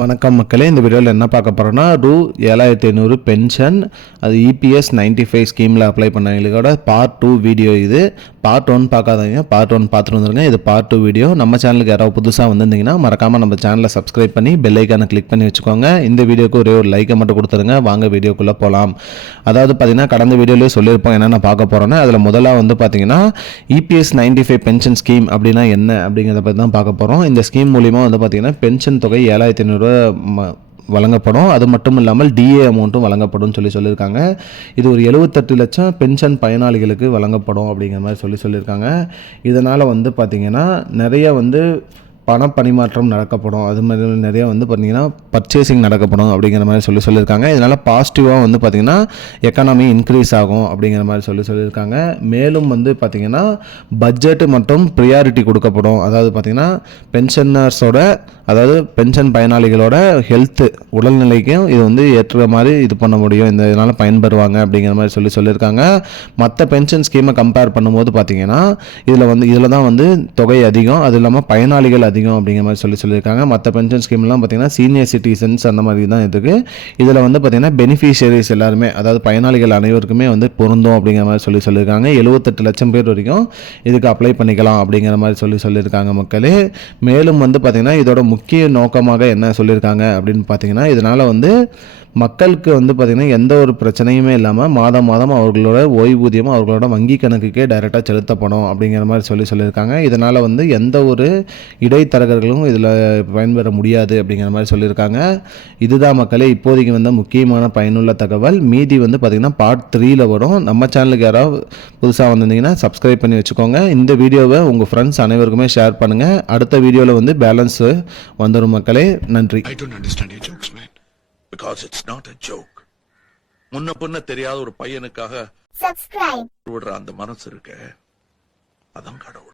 வணக்கம் மக்களே இந்த வீடியோவில் என்ன பார்க்க போகிறோன்னா ரூ ஏழாயிரத்தி ஐநூறு பென்ஷன் அது இபிஎஸ் நைன்டி ஃபைவ் ஸ்கீமில் அப்ளை பண்ணவங்களோட பார்ட் டூ வீடியோ இது. பார்ட் ஒன் பார்க்காதவங்க பார்ட் ஒன் பார்த்துட்டு வந்துருங்க. இது பார்ட் டூ வீடியோ நம்ம சேனலுக்கு யாராவது புதுசாக வந்திருந்தீங்கன்னா மறக்காமல் நம்ம சேனலை சப்ஸ்கிரைப் பண்ணி பெல் ஐக்கானை கிளிக் பண்ணி வச்சுக்கோங்க. இந்த வீடியோக்கு ஒரே ஒரு லைக்கை மட்டும் கொடுத்துருங்க. வாங்க வீடியோக்குள்ளே போகலாம் அதாவது பார்த்தீங்கன்னா கடந்த வீடியோலேயே சொல்லியிருப்போம் என்னென்ன பார்க்க போகிறோன்னா அதில் முதலாக வந்து பார்த்தீங்கன்னா EPS ninety five pension scheme அப்படின்னா என்ன அப்படிங்கிறத பற்றி தான் பார்க்க போகிறோம் இந்த ஸ்கீம் மூலிமா வந்து பார்த்தீங்கன்னா பென்ஷன் தொகை ஏழாயிரத்தி ஐநூறு ஐநூறுரூவா வழங்கப்படும். அது மட்டும் இல்லாமல் டிஏ அமௌண்ட்டும் வழங்கப்படும் சொல்லி சொல்லியிருக்காங்க. இது ஒரு எழுபத்தெட்டு லட்சம் பென்ஷன் பயனாளிகளுக்கு வழங்கப்படும் அப்படிங்கிற மாதிரி சொல்லி சொல்லியிருக்காங்க. இதனால் வந்து பார்த்திங்கன்னா நிறைய வந்து பண பரிமாற்றம் நடக்கப்படும். அது மாதிரி நிறைய வந்து பார்த்தீங்கன்னா பர்ச்சேசிங் நடக்கப்படும் அப்படிங்கிற மாதிரி சொல்லி சொல்லியிருக்காங்க. இதனால் பாசிட்டிவாக வந்து பார்த்திங்கன்னா எக்கானமி இன்க்ரீஸ் ஆகும் அப்படிங்கிற மாதிரி சொல்லி சொல்லியிருக்காங்க. மேலும் வந்து பார்த்திங்கன்னா பட்ஜெட்டு மற்றும் ப்ரியாரிட்டி கொடுக்கப்படும். அதாவது பார்த்திங்கன்னா பென்ஷனர்ஸோட அதாவது பென்ஷன் பயனாளிகளோட ஹெல்த்து உடல்நிலைக்கும் இது வந்து ஏற்றுகிற மாதிரி இது பண்ண முடியும். இந்த இதனால் பயன்பெறுவாங்க அப்படிங்கிற மாதிரி சொல்லி சொல்லியிருக்காங்க. மற்ற பென்ஷன் ஸ்கீமை கம்பேர் பண்ணும்போது பார்த்திங்கன்னா இதில் வந்து இதில் தான் வந்து தொகை அதிகம். அது இல்லாமல் பயனாளிகள் அதிகம் அப்படிங்கிற மாதிரி சொல்லி சொல்லியிருக்காங்க. மற்ற பென்ஷன் ஸ்கீம்லாம் பார்த்தீங்கன்னா சீனியர் சிட்டிசன்ஸ் அந்த மாதிரி தான் இருக்குது இதில் வந்து பார்த்தீங்கன்னா பெனிஃபிஷியரிஸ் எல்லாருமே அதாவது பயனாளிகள் அனைவருக்குமே வந்து பொருந்தும் அப்படிங்கிற மாதிரி சொல்லி சொல்லியிருக்காங்க. எழுபத்தெட்டு லட்சம் பேர் வரைக்கும் இதுக்கு அப்ளை பண்ணிக்கலாம் அப்படிங்கிற மாதிரி சொல்லி சொல்லியிருக்காங்க மக்களே. மேலும் வந்து பார்த்திங்கன்னா இதோட முக்கிய நோக்கமாக என்ன சொல்லியிருக்காங்க அப்படின்னு பார்த்தீங்கன்னா இதனால் வந்து மக்களுக்கு வந்து பார்த்திங்கன்னா எந்த ஒரு பிரச்சனையுமே இல்லாமல் மாதம் மாதம் அவர்களோட ஓய்வூதியம் அவர்களோட வங்கி கணக்குக்கே டைரெக்டாக செலுத்தப்படும் அப்படிங்கிற மாதிரி சொல்லி சொல்லியிருக்காங்க. இதனால் வந்து எந்த ஒரு இடைத்தரகர்களும் இதில் பயன்பெற முடியாது அப்படிங்கிற மாதிரி சொல்லியிருக்காங்க. இதுதான் மக்களே இப்போதைக்கு வந்த முக்கியமான பயனுள்ள தகவல். மீதி வந்து பார்த்திங்கன்னா பார்ட் த்ரீல வரும். நம்ம சேனலுக்கு யாராவது புதுசாக வந்திருந்தீங்கன்னா சப்ஸ்கிரைப் பண்ணி வச்சுக்கோங்க. இந்த வீடியோவை உங்கள் ஃப்ரெண்ட்ஸ் அனைவருக்குமே ஷேர் பண்ணுங்கள் அடுத்த வீடியோவில் வந்து பேலன்ஸு வந்துடும் மக்களே. நன்றி. முன்ன பின்ன தெரியாத ஒரு பையனுக்காக விடுற அந்த மனசு இருக்க. அதான் கடவுள்.